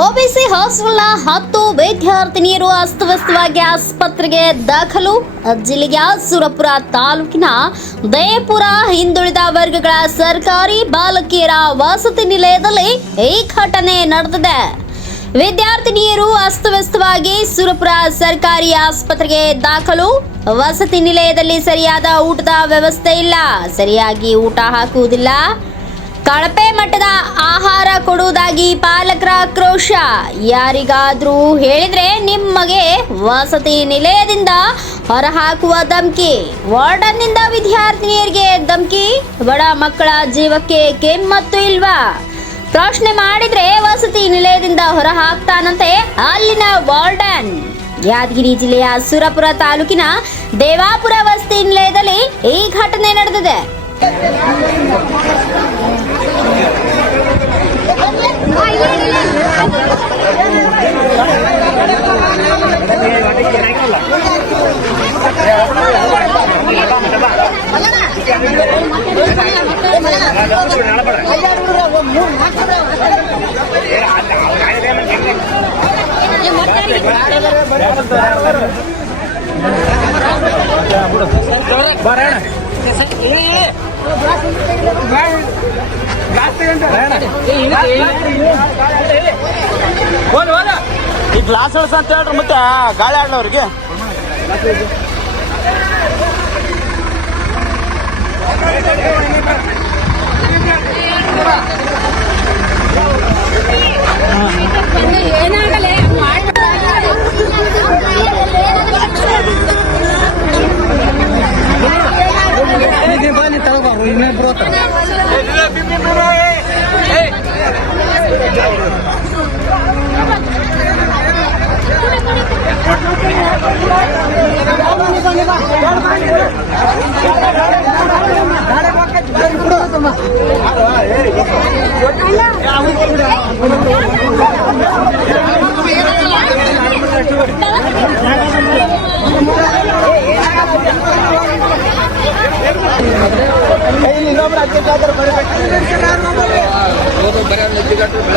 OBC ಹಾಸ್ಟೆಲ್ನ ಹತ್ತು ವಿದ್ಯಾರ್ಥಿನಿಯರು ಅಸ್ತವ್ಯಸ್ತವಾಗಿ ಆಸ್ಪತ್ರೆಗೆ ದಾಖಲು. ಜಿಲ್ಲೆಯ ಸುರಪುರ ತಾಲೂಕಿನ ದಯಪುರ ಹಿಂದುಳಿದ ವರ್ಗಗಳ ಸರ್ಕಾರಿ ಬಾಲಕಿಯರ ವಸತಿ ನಿಲಯದಲ್ಲಿ ಈ ಘಟನೆ ನಡೆದಿದೆ. ವಿದ್ಯಾರ್ಥಿನಿಯರು ಅಸ್ತವ್ಯಸ್ತವಾಗಿ ಸುರಪುರ ಸರ್ಕಾರಿ ಆಸ್ಪತ್ರೆಗೆ ದಾಖಲು. ವಸತಿ ನಿಲಯದಲ್ಲಿ ಸರಿಯಾದ ಊಟದ ವ್ಯವಸ್ಥೆ ಇಲ್ಲ. ಸರಿಯಾಗಿ ಊಟ ಹಾಕುವುದಿಲ್ಲ. ಕಳಪೆ ಮಟ್ಟದ ಆಹಾರ ಕೊಡುವುದಾಗಿ ಪಾಲಕರ ಆಕ್ರೋಶ. ಯಾರಿಗಾದ್ರೂ ಹೇಳಿದ್ರೆ ನಿಮಗೆ ವಸತಿ ನಿಲಯದಿಂದ ಹೊರಹಾಕುವ ಧಮ್ಕಿ. ವಾರ್ಡನ್ನಿಂದ ವಿದ್ಯಾರ್ಥಿನಿಯರಿಗೆ ಧಮಕಿ. ಬಡ ಮಕ್ಕಳ ಜೀವಕ್ಕೆ ಕೆಮ್ಮತ್ತು ಇಲ್ವಾ? ಪ್ರಶ್ನೆ ಮಾಡಿದ್ರೆ ವಸತಿ ನಿಲಯದಿಂದ ಹೊರ ಹಾಕ್ತಾನಂತೆ ಅಲ್ಲಿನ ವಾರ್ಡನ್. ಯಾದಗಿರಿ ಜಿಲ್ಲೆಯ ಸುರಪುರ ತಾಲೂಕಿನ ದೇವಾಪುರ ವಸತಿ ನಿಲಯದಲ್ಲಿ ಈ ಘಟನೆ ನಡೆದಿದೆ. ಬರೋಣ ಈ ಗ್ಲಾಸ್ ಅಂತ ಹೇಳ್ರಿ ಮತ್ತೆ ಗಾಳಿ ಆಡ್ಲವ್ರಿಗೆ ಬರ